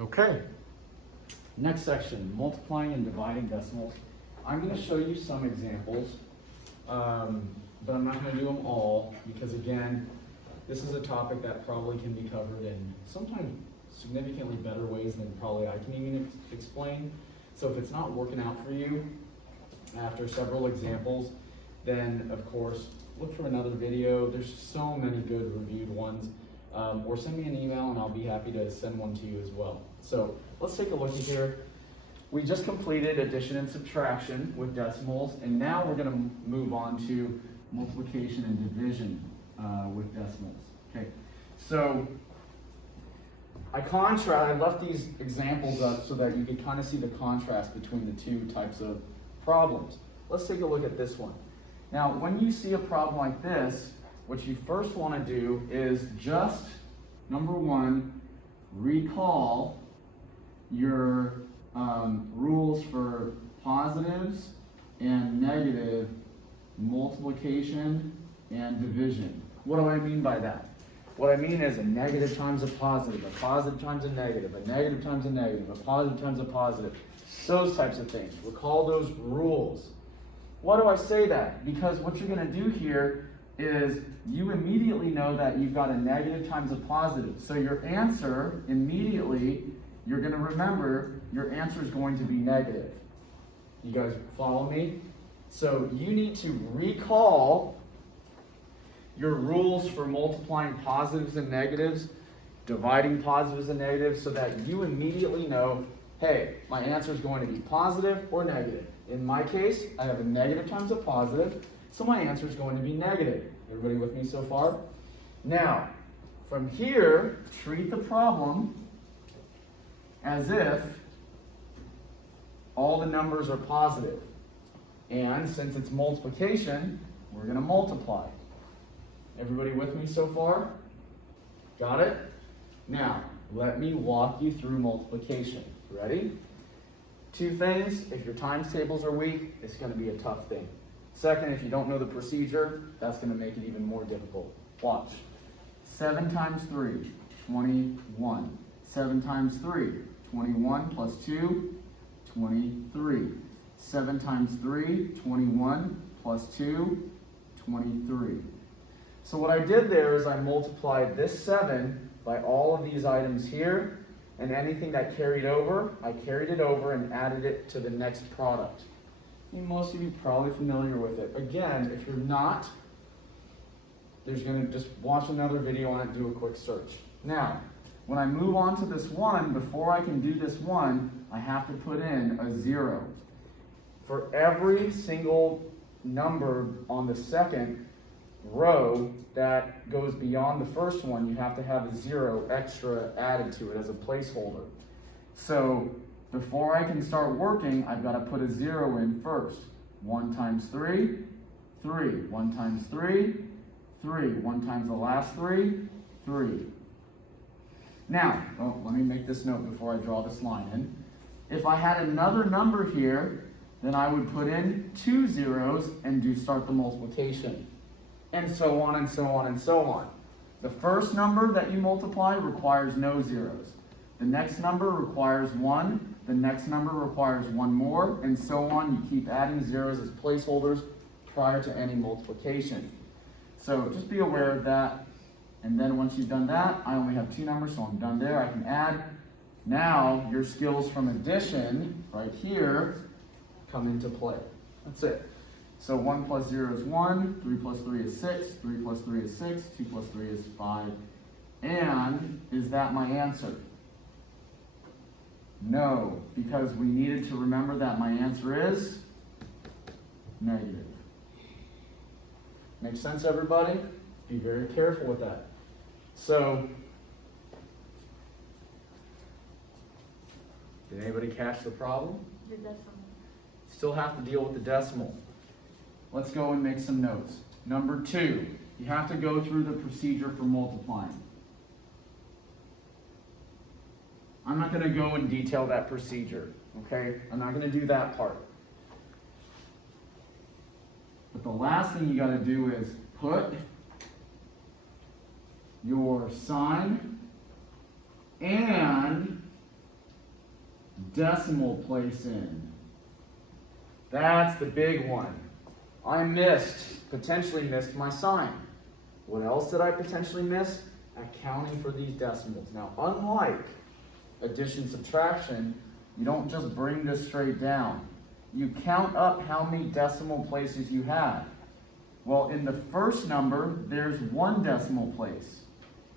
Okay. Next section, multiplying and dividing decimals. I'm going to show you some examples, but I'm not going to do them all because, again, this is a topic that probably can be covered in sometimes significantly better ways than probably I can even explain. So if it's not working out for you after several examples, then of course look for another video. There's so many good reviewed ones, or send me an email and I'll be happy to send one to you as well. So let's take a look at here. We just completed addition and subtraction with decimals, and now we're going to move on to multiplication and division with decimals. Okay, so I left these examples up so that you could kind of see the contrast between the two types of problems. Let's take a look at this one. Now, when you see a problem like this, what you first want to do is just, number one, recall your rules for positives and negative multiplication and division. What do I mean by that? What I mean is a negative times a positive times a negative times a negative, a positive times a positive. Those types of things. Recall those rules. Why do I say that? Because what you're going to do here is you immediately know that you've got a negative times a positive. So your answer, immediately, you're going to remember your answer is going to be negative. You guys follow me? So you need to recall your rules for multiplying positives and negatives, dividing positives and negatives, so that you immediately know, hey, my answer is going to be positive or negative. In my case, I have a negative times a positive, so my answer is going to be negative. Everybody with me so far? Now, from here, treat the problem as if all the numbers are positive. And since it's multiplication, we're going to multiply. Everybody with me so far? Got it? Now, let me walk you through multiplication. Ready? Two things. If your times tables are weak, it's going to be a tough thing. Second, if you don't know the procedure, that's going to make it even more difficult. Watch. 7 times 3, 21. 7 times 3, 21 plus 2, 23. 7 times 3, 21 plus 2, 23. So what I did there is I multiplied this 7 by all of these items here, and anything that carried over, I carried it over and added it to the next product. Most of you are probably familiar with it. Again, if you're not, there's going to just watch another video on it, do a quick search. Now, when I move on to this 1, before I can do this 1, I have to put in a 0. For every single number on the second row that goes beyond the first one, you have to have a 0 extra added to it as a placeholder. So before I can start working, I've got to put a 0 in first. 1 times 3, 3. 1 times 3, 3. 1 times the last 3, 3. Now, let me make this note before I draw this line in. If I had another number here, then I would put in 2 zeros and start the multiplication. And so on and so on and so on. The first number that you multiply requires no zeros. The next number requires 1. The next number requires 1 more, and so on. You keep adding zeros as placeholders prior to any multiplication. So just be aware of that. And then once you've done that, I only have 2 numbers, so I'm done there. I can add. Now your skills from addition, right here, come into play. That's it. So 1 plus 0 is 1, 3 plus 3 is 6, 3 plus 3 is 6, 2 plus 3 is 5. And is that my answer? No, because we needed to remember that my answer is negative. Make sense, everybody? Be very careful with that. So, did anybody catch the problem? The decimal. Still have to deal with the decimal. Let's go and make some notes. Number 2, you have to go through the procedure for multiplying. I'm not going to go and detail that procedure, okay? I'm not going to do that part. But the last thing you got to do is put your sign and decimal place in. That's the big one. I potentially missed my sign. What else did I potentially miss? Accounting for these decimals. Now, unlike addition, subtraction, you don't just bring this straight down. You count up how many decimal places you have. Well, in the first number, there's 1 decimal place.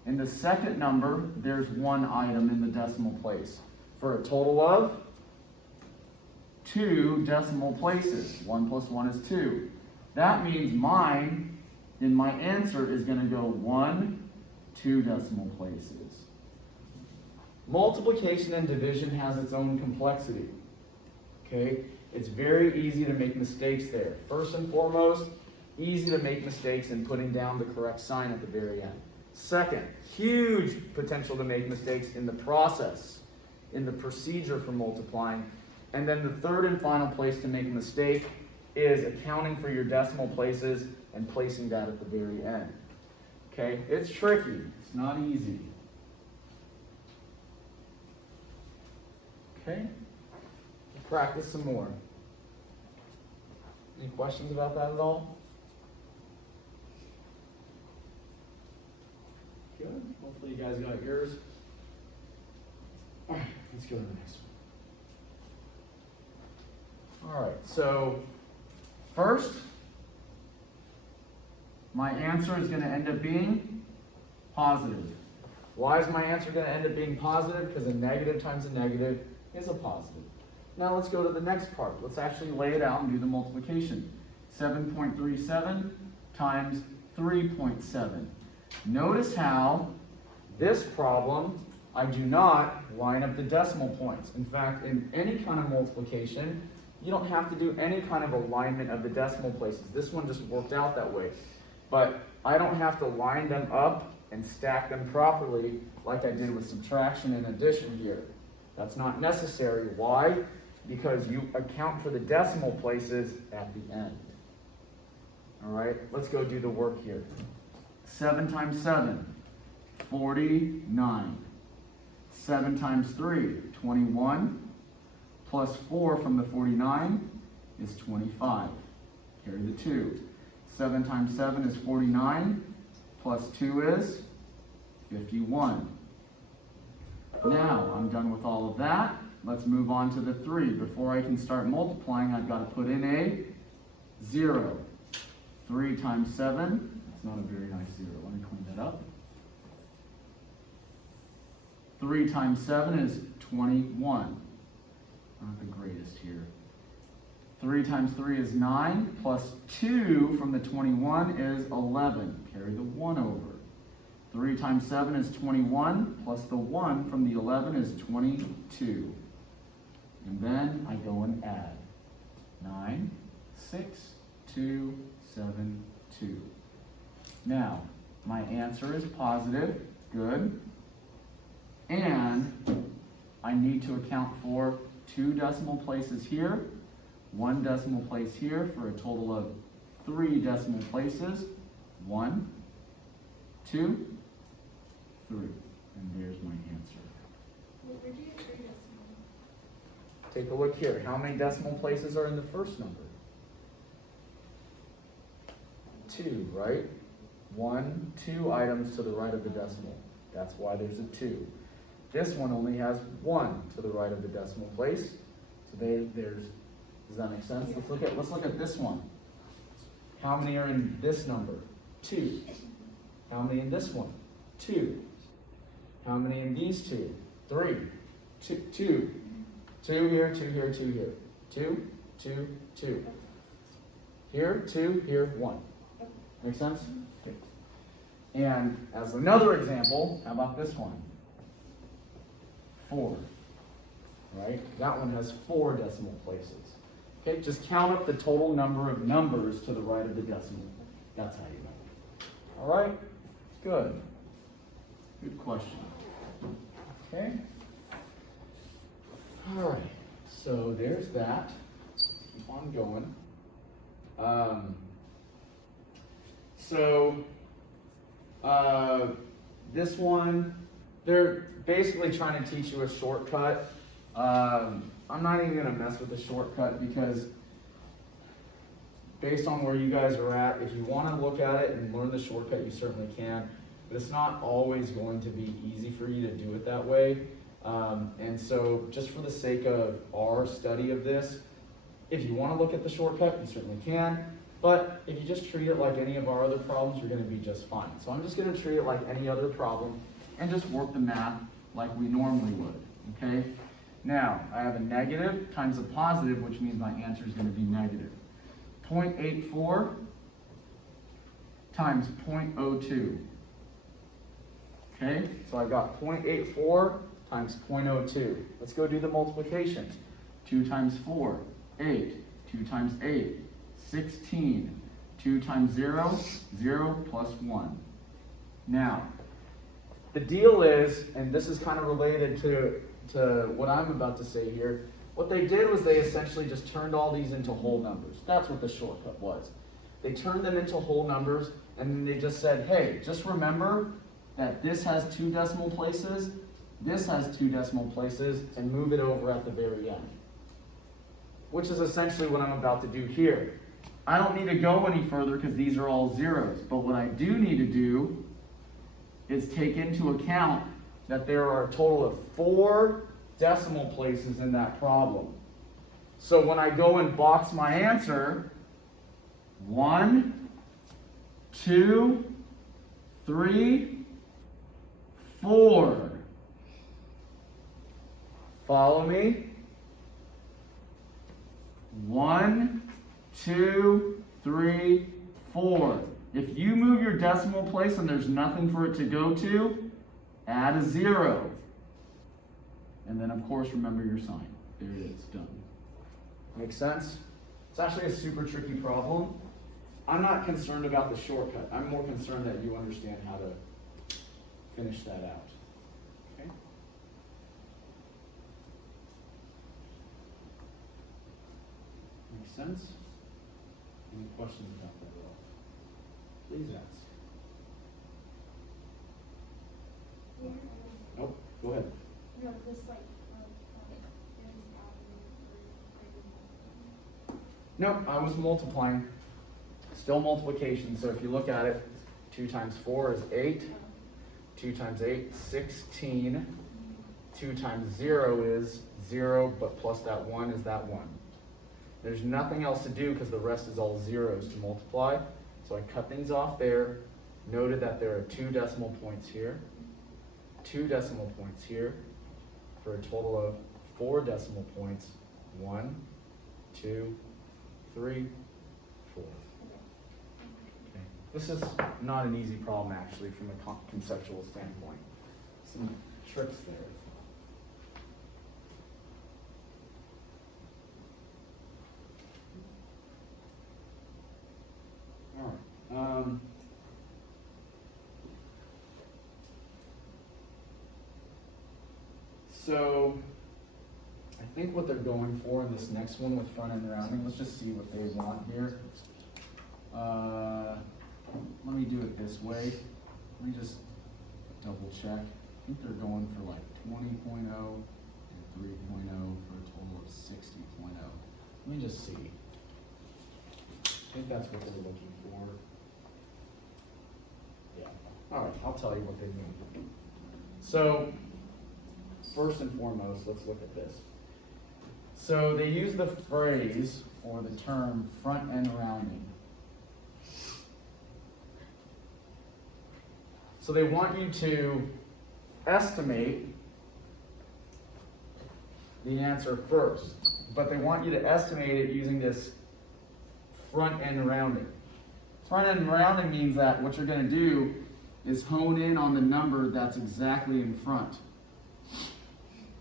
In the second number, there's 1 item in the decimal place, for a total of 2 decimal places. 1 plus 1 is 2. That means mine, in my answer, is going to go 1, 2 decimal places. Multiplication and division has its own complexity. Okay? It's very easy to make mistakes there. First and foremost, easy to make mistakes in putting down the correct sign at the very end. Second, huge potential to make mistakes in the process, in the procedure for multiplying. And then the third and final place to make a mistake is accounting for your decimal places and placing that at the very end. Okay, it's tricky. It's not easy. Okay, practice some more. Any questions about that at all? Good. Hopefully you guys got yours. All right, let's go to the next one. All right, so first, my answer is going to end up being positive. Why is my answer going to end up being positive? Because a negative times a negative is a positive. Now let's go to the next part. Let's actually lay it out and do the multiplication. 7.37 times 3.7. Notice how this problem, I do not line up the decimal points. In fact, in any kind of multiplication, you don't have to do any kind of alignment of the decimal places. This one just worked out that way. But I don't have to line them up and stack them properly like I did with subtraction and addition here. That's not necessary. Why? Because you account for the decimal places at the end. All right, let's go do the work here. 7 times 7, 49. 7 times 3, 21. Plus 4 from the 49 is 25. Carry the 2. 7 times 7 is 49. Plus 2 is 51. Now, I'm done with all of that. Let's move on to the 3. Before I can start multiplying, I've got to put in a 0. 3 times 7, that's not a very nice 0. Let me clean that up. 3 times 7 is 21. Not the greatest here. 3 times 3 is 9, plus 2 from the 21 is 11. Carry the 1 over. 3 times 7 is 21, plus the 1 from the 11 is 22. And then I go and add. 9, 6, 2, 7, 2. Now, my answer is positive. Good. And I need to account for 2 decimal places here, 1 decimal place here, for a total of 3 decimal places. 1, 2, 3. And there's my answer. Where do you get 3 decimals? Take a look here. How many decimal places are in the first number? 2, right? 1, 2 items to the right of the decimal. That's why there's a 2. This one only has 1 to the right of the decimal place. So there's, does that make sense? Let's look at this one. How many are in this number? 2. How many in this one? 2. How many in these 2? 3. 2. 2 here, 2 here, 2 here. 2, 2, 2. Here, 2, here, 1. Make sense? Okay. And as another example, how about this one? 4. Right? That one has 4 decimal places. Okay, just count up the total number of numbers to the right of the decimal. That's how you know. All right? Good. Good question. Okay. All right. So there's that. Keep on going. This one, they're basically trying to teach you a shortcut I'm not even gonna mess with the shortcut because based on where you guys are at, if you wanna look at it and learn the shortcut, you certainly can. But it's not always going to be easy for you to do it that way. And so just for the sake of our study of this, if you wanna look at the shortcut, you certainly can. But if you just treat it like any of our other problems, you're gonna be just fine. So I'm just gonna treat it like any other problem and just work the math like we normally would, okay? Now, I have a negative times a positive, which means my answer is gonna be negative. 0.84 times 0.02. Okay, so I got 0.84 times 0.02. Let's go do the multiplication. 2 times 4, 8. 2 times 8, 16. 2 times 0, 0 plus 1. Now, the deal is, and this is kind of related to what I'm about to say here, what they did was they essentially just turned all these into whole numbers. That's what the shortcut was. They turned them into whole numbers, and then they just said, hey, just remember that this has 2 decimal places, this has 2 decimal places, and move it over at the very end. Which is essentially what I'm about to do here. I don't need to go any further because these are all zeros, but what I do need to do is take into account that there are a total of 4 decimal places in that problem. So when I go and box my answer, 1, 2, 3, 4. Follow me? 1, 2, 3, 4. If you move your decimal place and there's nothing for it to go to, add a 0. And then, of course, remember your sign. There it is, done. Make sense? It's actually a super tricky problem. I'm not concerned about the shortcut. I'm more concerned that you understand how to finish that out. Okay? Make sense? Any questions about that at all? Please ask. Yeah. Nope, go ahead. No, just like, Nope, I was multiplying. Still multiplication, so if you look at it, 2 times 4 is 8. 2 times 8, 16. 2 times 0 is 0, but plus that 1 is that 1. There's nothing else to do because the rest is all zeros to multiply. So I cut things off there, noted that there are 2 decimal points here, 2 decimal points here, for a total of 4 decimal points. 1, 2, 3, 4. Okay. This is not an easy problem actually from a conceptual standpoint. Some tricks there. All right. So I think what they're going for in this next one with front end rounding, let's just see what they want here. Let me do it this way. Let me just double check. I think they're going for like 20.0 and 3.0 for a total of 60.0. Let me just see. I think that's what they're looking for. Yeah. All right, I'll tell you what they mean. So, first and foremost, let's look at this. So they use the phrase or the term front end rounding. So they want you to estimate the answer first, but they want you to estimate it using this front end rounding. Front end rounding means that what you're going to do is hone in on the number that's exactly in front.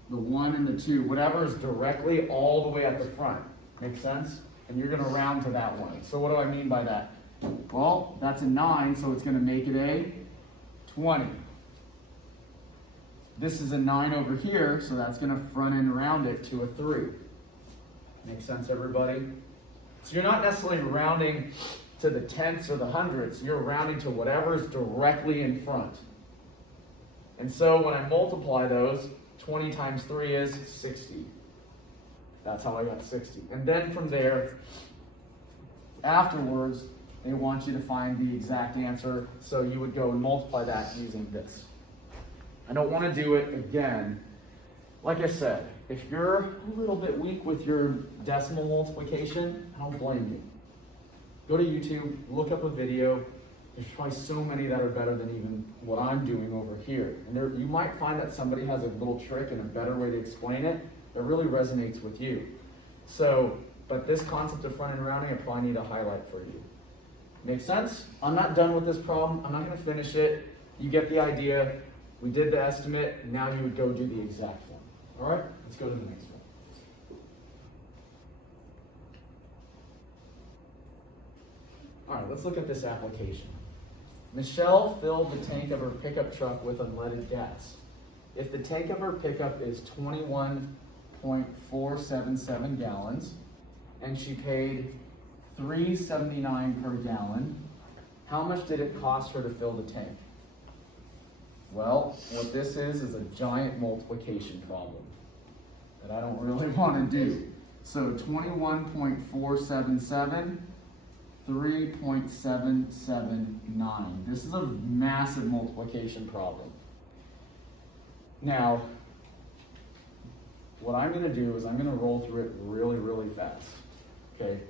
The 1 and the 2, whatever is directly all the way at the front. Make sense? And you're going to round to that one. So what do I mean by that? Well, that's a 9, so it's going to make it a 20. This is a 9 over here, so that's going to front end round it to a 3. Make sense, everybody? So you're not necessarily rounding to the tenths or the hundredths. You're rounding to whatever's directly in front. And so when I multiply those, 20 times 3 is 60. That's how I got 60. And then from there, afterwards, they want you to find the exact answer, so you would go and multiply that using this. I don't want to do it again. Like I said, if you're a little bit weak with your decimal multiplication, I don't blame you. Go to YouTube, look up a video. There's probably so many that are better than even what I'm doing over here. And there, you might find that somebody has a little trick and a better way to explain it that really resonates with you. So, but this concept of front-end rounding, I probably need to highlight for you. Make sense? I'm not done with this problem. I'm not going to finish it. You get the idea. We did the estimate. Now you would go do the exact one. All right? Let's go to the next one. All right, let's look at this application. Michelle filled the tank of her pickup truck with unleaded gas. If the tank of her pickup is 21.477 gallons and she paid $3.79 per gallon, how much did it cost her to fill the tank? Well, what this is a giant multiplication problem that I don't really want to do. So 21.477, 3.779. This is a massive multiplication problem. Now, what I'm going to do is I'm going to roll through it really, really fast. Okay?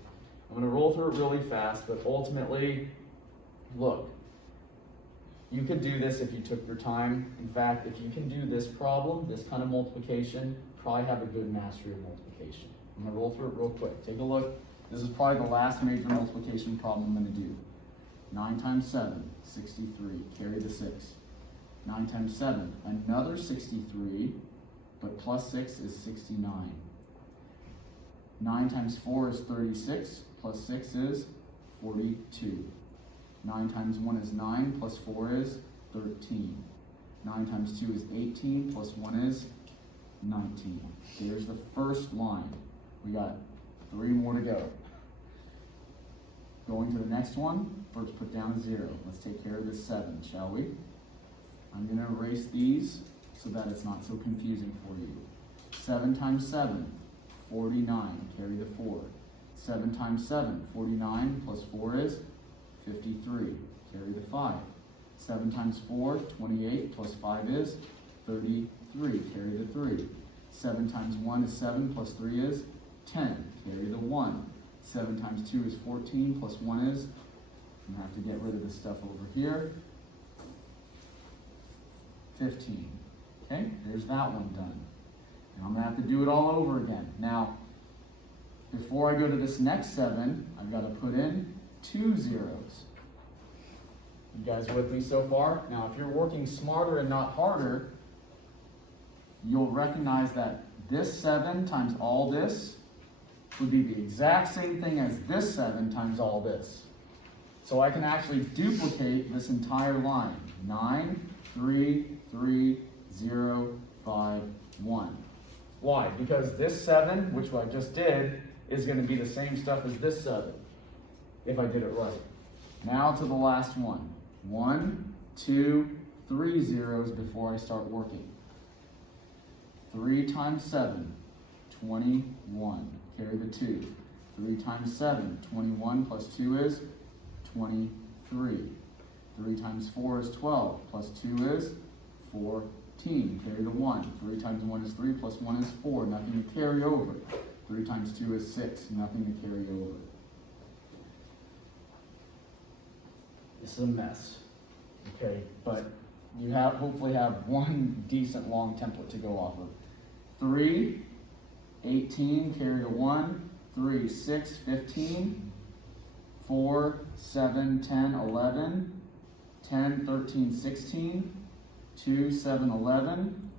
I'm going to roll through it really fast, but ultimately, look, you could do this if you took your time. In fact, if you can do this problem, this kind of multiplication, probably have a good mastery of multiplication. I'm going to roll through it real quick. Take a look. This is probably the last major multiplication problem I'm going to do. 9 times 7, 63. Carry the 6. 9 times 7, another 63, but plus 6 is 69. 9 times 4 is 36, plus 6 is 42. 9 times 1 is 9, plus 4 is 13. 9 times 2 is 18, plus 1 is 19. There's the first line. We got 3 more to go. Going to the next one, first put down 0. Let's take care of this 7, shall we? I'm going to erase these so that it's not so confusing for you. 7 times 7, 49. Carry the 4. 7 times 7, 49 plus 4 is 53. Carry the 5. 7 times 4, 28 plus 5 is 33. Carry the 3. 7 times 1 is 7 plus 3 is 10. Carry the 1. 7 times 2 is 14 plus 1 is, I'm going to have to get rid of this stuff over here, 15. Okay, there's that one done. And I'm going to have to do it all over again. Now, before I go to this next 7, I've got to put in 2 zeros. You guys with me so far? Now, if you're working smarter and not harder, you'll recognize that this 7 times all this would be the exact same thing as this 7 times all this. So I can actually duplicate this entire line. 9, 3, 3, 0, 5, 1. Why? Because this 7, which I just did, is going to be the same stuff as this 7, if I did it right. Now to the last one. 1, 2, 3 zeros before I start working. 3 times 7, 21. Carry the 2. 3 times 7, 21 plus 2 is 23. 3 times 4 is 12, plus 2 is 14. Carry the 1. 3 times 1 is 3, plus 1 is 4. Nothing to carry over. 3 times 2 is 6. Nothing to carry over. This is a mess. Okay, but you hopefully have one decent long template to go off of. 3, 18, carry the 1. 3, 6, 15. 4, 7, 10, 11. 10, 13, 16. 2, 7, 11.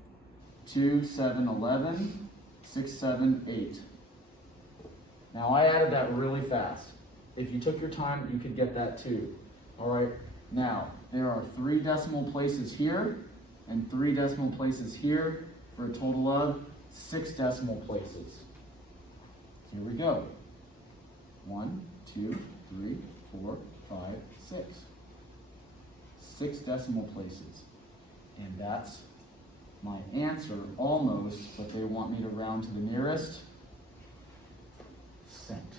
2, 7, 11. 6, 7, 8. Now I added that really fast. If you took your time, you could get that too. Alright, now there are 3 decimal places here and 3 decimal places here for a total of 6 decimal places. Here we go. 1, 2, 3, 4, 5, 6. 6 decimal places. And that's my answer almost, but they want me to round to the nearest cent.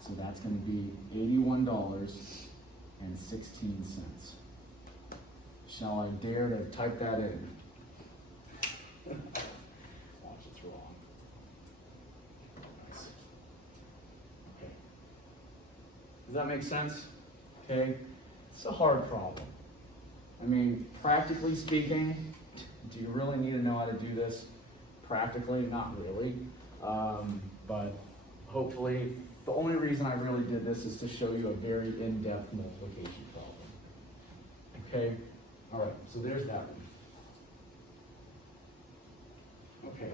So that's going to be $81.16. Shall I dare to type that in? Watch, it's wrong. Nice. Okay. Does that make sense? Okay. It's a hard problem. I mean, practically speaking, do you really need to know how to do this? Practically, not really. But hopefully, the only reason I really did this is to show you a very in-depth multiplication problem. Okay? All right, so there's that one. Okay.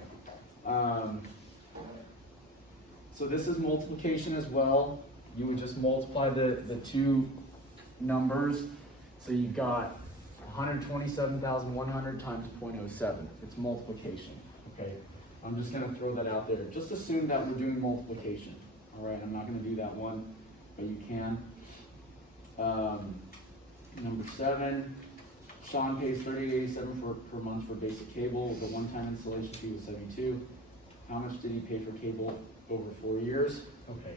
So this is multiplication as well. You would just multiply the two numbers. So you've got 127,100 times 0.07. It's multiplication, okay? I'm just gonna throw that out there. Just assume that we're doing multiplication, all right? I'm not gonna do that one, but you can. Number 7, Sean pays $38.87 per month for basic cable. The one-time installation fee was $72. How much did he pay for cable over 4 years? Okay.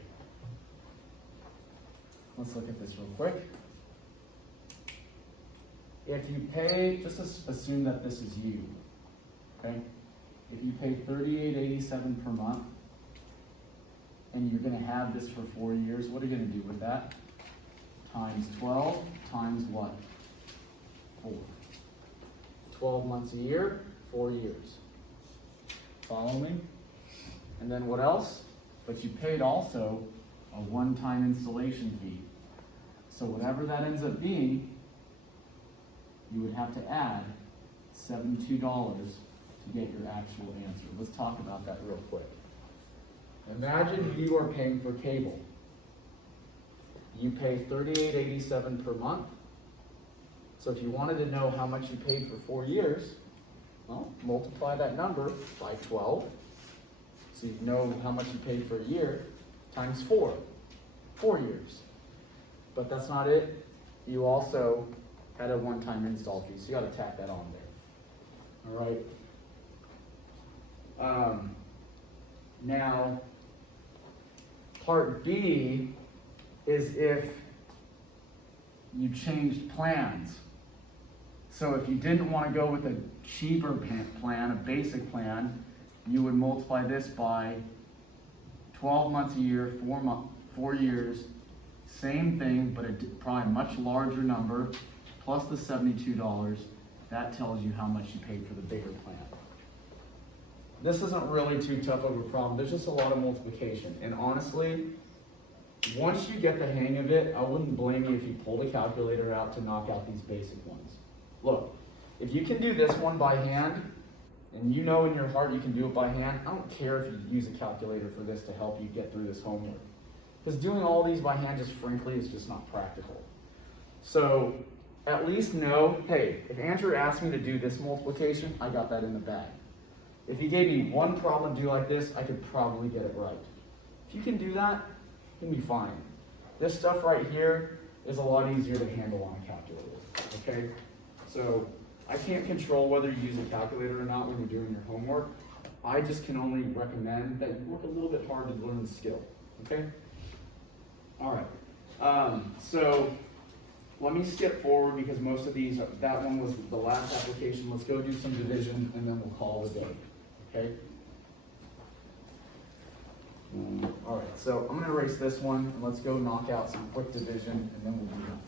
Let's look at this real quick. If you pay, just assume that this is you, okay? If you pay $38.87 per month, and you're gonna have this for 4 years, what are you gonna do with that? Times 12 times what? 4. 12 months a year, 4 years. Follow me? And then what else? But you paid also a one-time installation fee. So whatever that ends up being, you would have to add $72 to get your actual answer. Let's talk about that real quick. Imagine you are paying for cable. You pay $38.87 per month. So if you wanted to know how much you paid for 4 years, well, multiply that number by 12. So you know how much you paid for a year, times 4. 4 years. But that's not it. You also had a one-time install fee, so you gotta tack that on there. All right. Now, part B is if you changed plans. So if you didn't want to go with a cheaper plan, a basic plan, you would multiply this by 12 months a year, 4 years, same thing, but probably a much larger number, plus the $72, that tells you how much you paid for the bigger plan. This isn't really too tough of a problem. There's just a lot of multiplication. And honestly, once you get the hang of it, I wouldn't blame you if you pulled a calculator out to knock out these basic ones. Look, if you can do this one by hand, and you know in your heart you can do it by hand, I don't care if you use a calculator for this to help you get through this homework. Because doing all these by hand, just frankly, is just not practical. So, at least know, hey, if Andrew asked me to do this multiplication, I got that in the bag. If he gave me one problem to do like this, I could probably get it right. If you can do that, you'll be fine. This stuff right here is a lot easier to handle on a calculator, okay? So, I can't control whether you use a calculator or not when you're doing your homework. I just can only recommend that you work a little bit hard to learn the skill, okay? All right, so let me skip forward because most of these, that one was the last application. Let's go do some division and then we'll call it a day, okay? All right, so I'm gonna erase this one and let's go knock out some quick division and then we'll do that.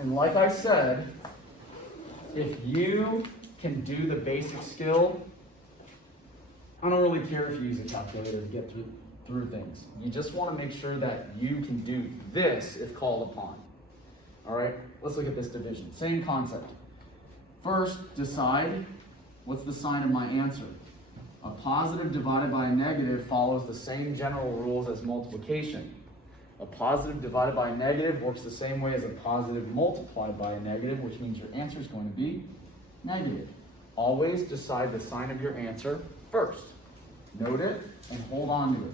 And like I said, if you can do the basic skill, I don't really care if you use a calculator to get through things. You just want to make sure that you can do this if called upon. All right, let's look at this division. Same concept. First, decide what's the sign of my answer. A positive divided by a negative follows the same general rules as multiplication. A positive divided by a negative works the same way as a positive multiplied by a negative, which means your answer is going to be negative. Always decide the sign of your answer first. Note it and hold on to it.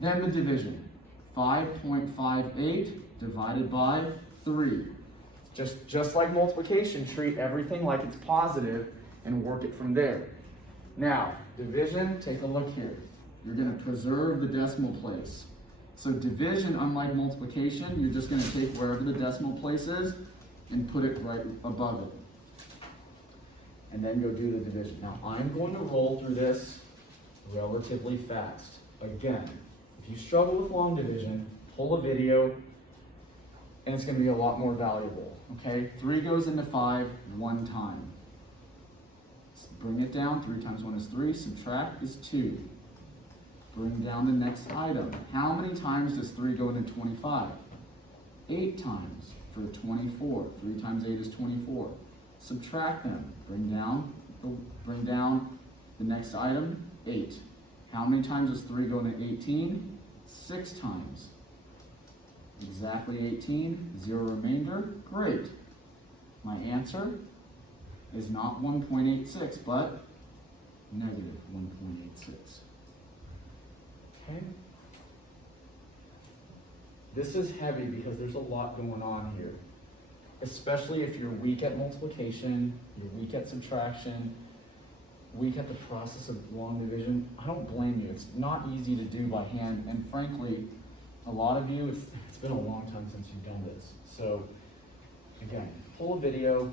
Then the division. 5.58 divided by 3. Just like multiplication, treat everything like it's positive and work it from there. Now, division, take a look here. You're going to preserve the decimal place. So division, unlike multiplication, you're just going to take wherever the decimal place is and put it right above it. And then go do the division. Now, I'm going to roll through this relatively fast. Again, if you struggle with long division, pull a video, and it's going to be a lot more valuable. Okay? 3 goes into 5 one time. So bring it down. 3 times 1 is 3. Subtract is 2. Bring down the next item. How many times does 3 go into 25? 8 times for 24. 3 times 8 is 24. Subtract them. Bring down the next item, 8. How many times does 3 go into 18? 6 times. Exactly 18, 0 remainder. Great. My answer is not 1.86, but negative 1.86. Okay? This is heavy because there's a lot going on here. Especially if you're weak at multiplication, you're weak at subtraction, weak at the process of long division. I don't blame you. It's not easy to do by hand, and frankly, a lot of you, it's been a long time since you've done this. So, again, pull a video.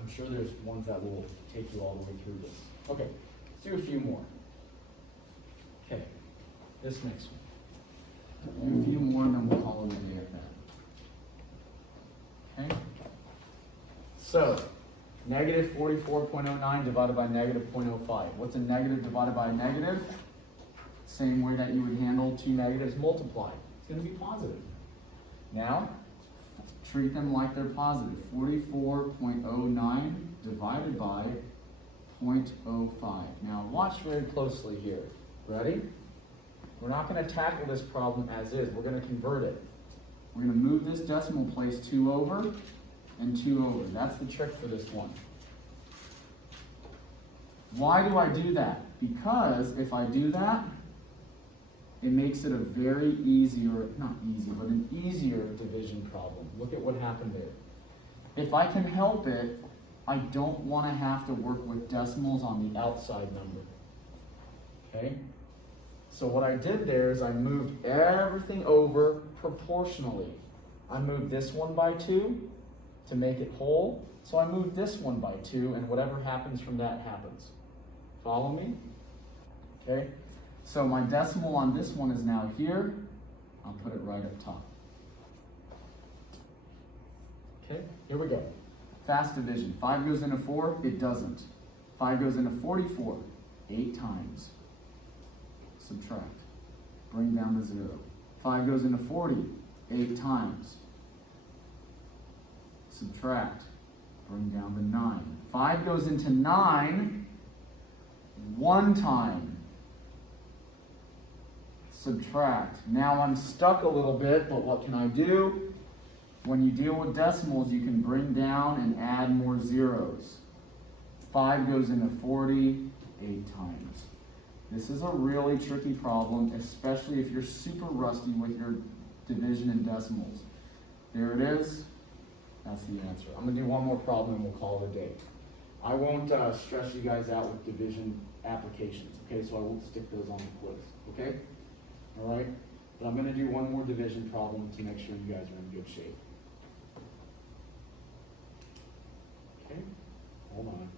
I'm sure there's ones that will take you all the way through this. Okay, let's do a few more. Okay, this next one. Do a few more and then we'll call it a day at that. Okay? So, negative 44.09 divided by negative 0.05. What's a negative divided by a negative? Same way that you would handle 2 negatives multiplied. It's going to be positive. Now, treat them like they're positive. 44.09 divided by 0.05. Now, watch very closely here. Ready? We're not going to tackle this problem as is. We're going to convert it. We're going to move this decimal place 2 over and 2 over. That's the trick for this one. Why do I do that? Because if I do that, it makes it a very easy, or not easy, but an easier division problem. Look at what happened there. If I can help it, I don't want to have to work with decimals on the outside number. Okay? So what I did there is I moved everything over proportionally. I moved this one by 2 to make it whole. So I moved this one by 2, and whatever happens from that happens. Follow me? Okay? So my decimal on this one is now here. I'll put it right up top. Okay, here we go. Fast division. 5 goes into 4, it doesn't. 5 goes into 44, 8 times. Subtract. Bring down the 0. 5 goes into 40, 8 times. Subtract. Bring down the 9. 5 goes into 9, 1 time. Subtract. Now I'm stuck a little bit, but what can I do? When you deal with decimals, you can bring down and add more zeros. 5 goes into 40, 8 times. This is a really tricky problem, especially if you're super rusty with your division and decimals. There it is. That's the answer. I'm going to do one more problem and we'll call it a day. I won't stress you guys out with division applications, okay? So I won't stick those on the quiz, okay? All right? But I'm going to do one more division problem to make sure you guys are in good shape. Okay? Hold on.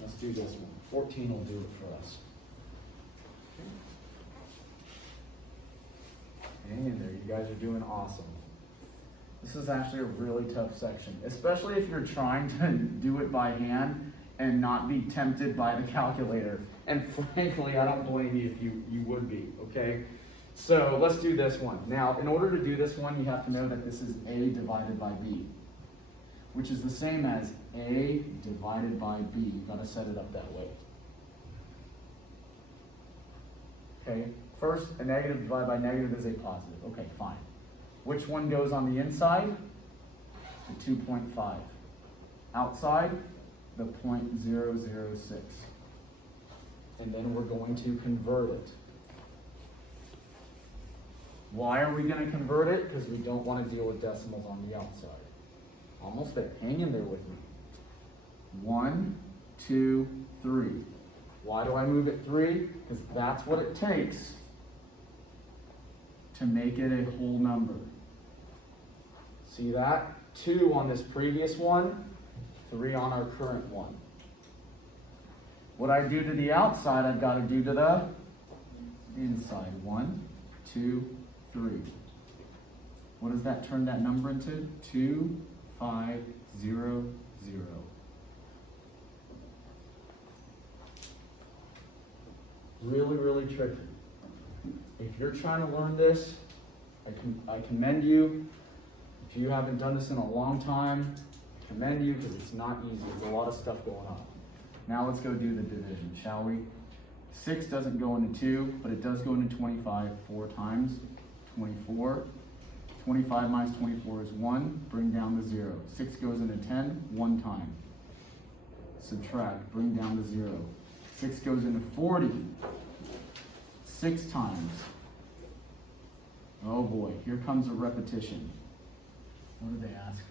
Let's do this one. 14 will do it for us. Okay. Hang in there. You guys are doing awesome. This is actually a really tough section, especially if you're trying to do it by hand and not be tempted by the calculator. And frankly, I don't blame you if you would be, okay? So let's do this one. Now, in order to do this one, you have to know that this is A divided by B, which is the same as A divided by B. You've got to set it up that way. Okay, first, a negative divided by negative is a positive. Okay, fine. Which one goes on the inside? The 2.5. Outside, the 0.006. and then we're going to convert it. Why are we going to convert it? Because we don't want to deal with decimals on the outside. Almost there. Hang in there with me. 1, 2, 3. Why do I move it 3? Because that's what it takes to make it a whole number. See that? 2 on this previous one, 3 on our current one. What I do to the outside, I've got to do to the inside. 1, 2, 3. What does that turn that number into? 2, 5, 0, 0. Really, really tricky. If you're trying to learn this, I commend you. If you haven't done this in a long time, I commend you because it's not easy. There's a lot of stuff going on. Now let's go do the division, shall we? 6 doesn't go into 2, but it does go into 25 4 times. 24. 25 minus 24 is 1. Bring down the 0. 6 goes into 10 1 time. Subtract. Bring down the 0. 6 goes into 40 6 times. Oh boy, here comes a repetition. What did they ask for?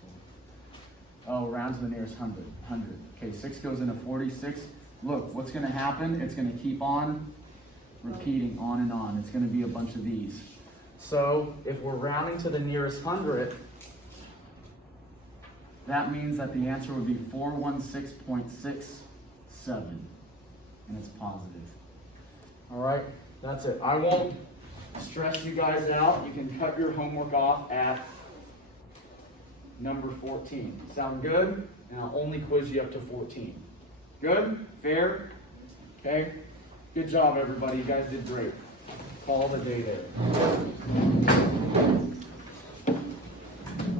Oh, round to the nearest 100. Okay, 6 goes into 46. Look, what's going to happen? It's going to keep on repeating on and on. It's going to be a bunch of these. So, if we're rounding to the nearest 100th, that means that the answer would be 416.67. And it's positive. All right, that's it. I won't stress you guys out. You can cut your homework off at number 14. Sound good? And I'll only quiz you up to 14. Good? Fair? Okay? Good job, everybody. You guys did great. Call the day there.